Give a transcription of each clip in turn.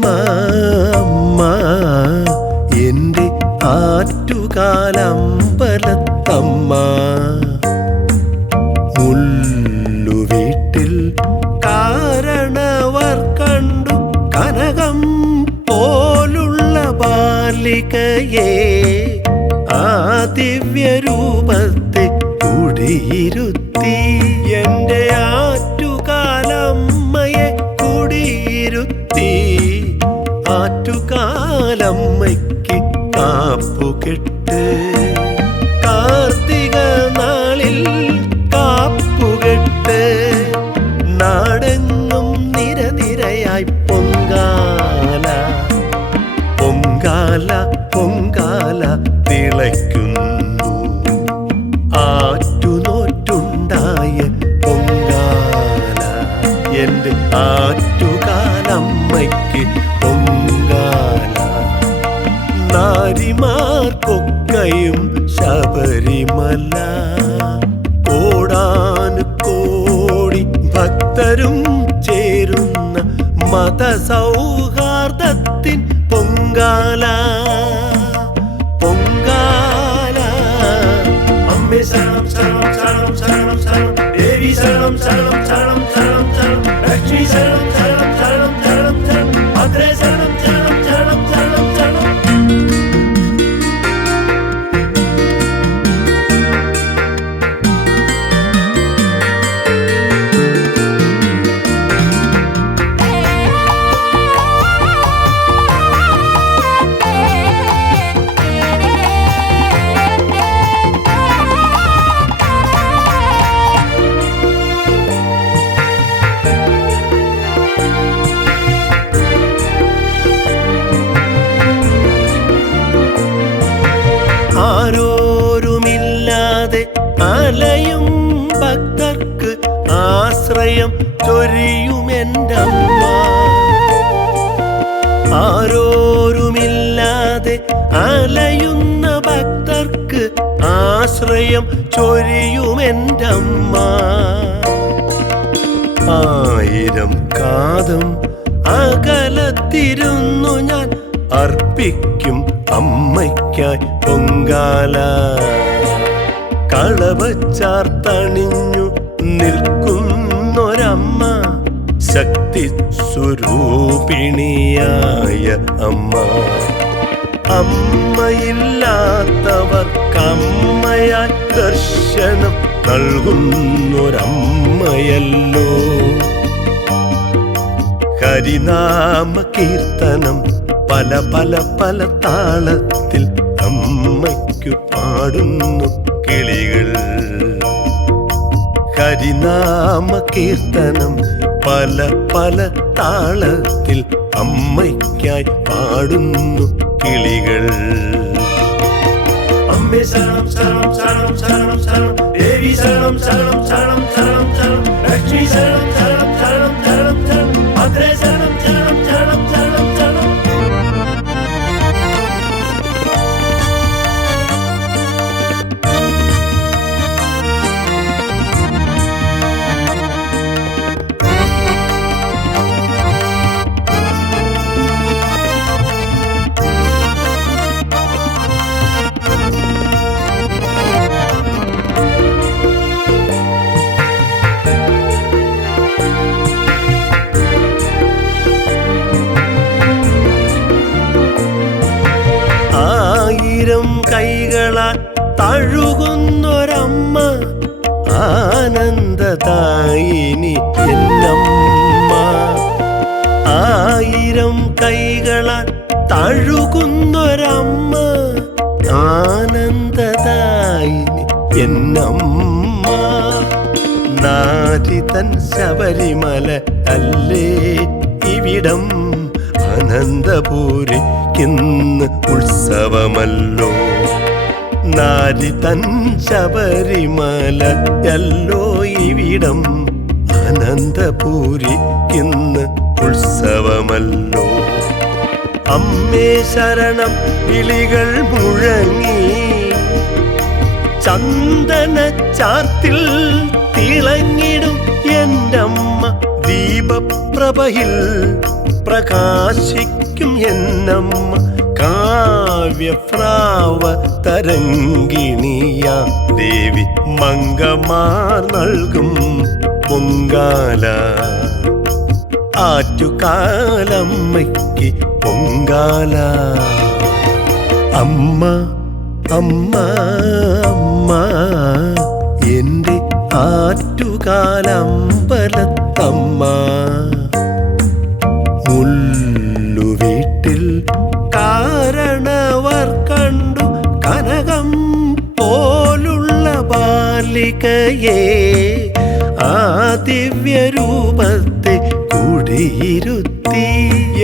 അമ്മ അമ്മ എൻ്റെ ആറ്റുകാലമ്പലത്തമ്മ മുല്ലുവീട്ടിൽ കാരണവർ കണ്ടു കനകം പോലുള്ള ബാലികയെ ആ ദിവ്യരൂപത്തെ കുടിയിരുത്തി എൻ്റെ ആറ്റുകാലമ്മയെ കുടിയിരുത്തി ആറ്റുകാലമ്മയ്ക്ക് കാപ്പുകെട്ട് കാർത്തിക നാളിൽ കാപ്പുകെട്ട് നാടെങ്ങും നിരനിരയായി പൊങ്കാല പൊങ്കാല പൊങ്കാല തിളയ്ക്കുന്നു ആറ്റുനോറ്റുണ്ടായ പൊങ്കാല എൻ്റെ ആറ്റുകാലമ്മയ്ക്ക് പൊങ്കാല നാരിമാർക്കൊക്കെയും ശബരിമല കോടാനു കോടി ഭക്തരും ചേരുന്ന മതസൗഹാർദ്ദത്തിൻ പൊങ്കാല പൊങ്കാല അമ്മേ ശരണം ശരണം ശരണം ശരണം ശരണം ദേവി ശരണം ശരണം ശരണം ശരണം ശരണം ലക്ഷ്മി ശരണം ശരണം ശരണം ശരണം ശരണം ഭദ്രേ ശരണം ശരണം ശരണം ശരണം ശരണം ആരോരുമില്ലാതെ അലയും ഭക്തർക്ക് ആശ്രയം ചൊരിയുമെൻ്റമ്മ ആരോരുമില്ലാതെ അലയുന്ന ഭക്തർക്ക് ആശ്രയം ചൊരിയുമെൻ്റമ്മ ആയിരം കാതം അകലത്തിരുന്നു ഞാൻ അർപ്പിക്കും അമ്മയ്ക്കായി പൊങ്കാല കളവച്ചാർത്തണിഞ്ഞു നിൽക്കുന്നൊരമ്മ ശക്തി സ്വരൂപിണിയായ അമ്മ അമ്മയില്ലാത്തവർക്കമ്മയായി ദർശനം നൽകുന്നൊരമ്മയല്ലോ ഹരിനാമ കീർത്തനം പല പല പല താളത്തിൽ അമ്മയ്ക്കു പാടുന്നു കിളികൾ ഹരിനാമ കീർത്തനം പല പല താളത്തിൽ അമ്മയ്ക്കായി പാടുന്നു കിളികൾ അമ്മേ ശരണം ശരണം ശരണം ശരണം ശരണം ദേവി ശരണം ശരണം ശരണം ശരണം ശരണം ലക്ഷ്മി ശരണം ശരണം ശരണം ശരണം ശരണം ഭദ്രേ ശരണം ശരണം ശരണം ശരണം ശരണം കൈകളാൽ തഴുകുന്നൊരമ്മ ആനന്ദദായിനി എന്നമ്മ ആയിരം കൈകളാൽ തഴുകുന്നൊരമ്മ ആനന്ദദായിനി എന്നമ്മ നാരിതൻ ശബരിമല അല്ലേ ഇവിടം അനന്തപുരിക്കിന്ന് ഉത്സവമല്ലോ നാരിതൻ ശബരിമലയല്ലോ ഇവിടം അനന്തപുരിക്കിന്ന് ഉത്സവമല്ലോ അമ്മേ ശരണം വിളികൾ മുഴങ്ങി ചന്ദന ചാർത്തിൽ തിളങ്ങിടും എൻ്റമ്മ ദീപപ്രഭയിൽ പ്രകാശിക്കും എന്നമ്മ കാവ്യപ്രാവ തരംഗിണിയ ദേവി മംഗമാർ നൽകും പൊങ്കാല ആറ്റുകാലമ്മയ്ക്ക് പൊങ്കാല അമ്മ അമ്മ അമ്മ എൻ്റെ ആറ്റുകാലമ്പലത്തമ്മ മുല്ലുവീട്ടിൽ കാരണവർ കണ്ടു കനകം പോലുള്ള ബാലികയെ ആ ദിവ്യരൂപത്തെ കുടിയിരുത്തി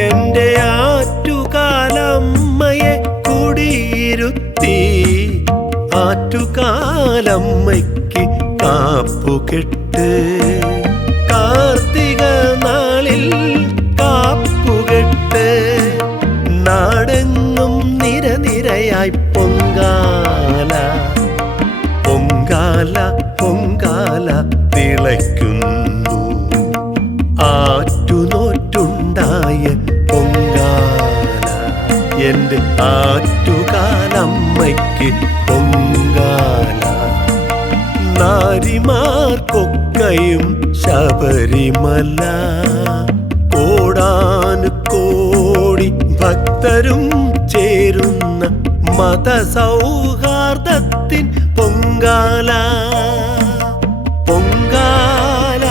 എൻ്റെ ആറ്റുകാലമ്മയെ കുടിയിരുത്തി ആറ്റുകാലമ്മയ്ക്ക് കാപ്പുകെട്ട് കാർത്തിക നാളിൽ കാപ്പുകെട്ട് നാടെങ്ങും നിരനിരയായി പൊങ്കാല പൊങ്കാല പൊങ്കാല തിളയ്ക്കുന്നു ആറ്റുനോറ്റുണ്ടായ പൊങ്കാല എൻ്റെ ആറ്റുകാലമ്മയ്ക്ക് പൊങ്കാല നാരിമാർക്കൊക്കെയും ശബരിമല കോടാനു കോടി ഭക്തരും ചേരുന്ന മതസൗഹാർദ്ദത്തിൻ പൊങ്കാല പൊങ്കാല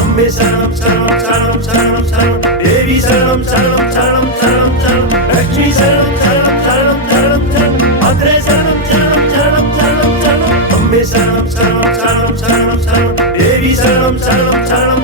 അമ്മേ ശരണം ശരണം ശരണം ശരണം ശരണം ദേവി ശരണം ശരണം ശരണം ശരണം ശരണം ലക്ഷ്മി ശരണം ശരണം ശരണം ശരണം ശരണം ഭദ്രേ ശരണം ശരണം ശരണം ശരണം ശരണം അമ്മേ ശരണം ശരണം ശരണം ശരണം ശരണം ദേവി ശരണം ശരണം ശരണം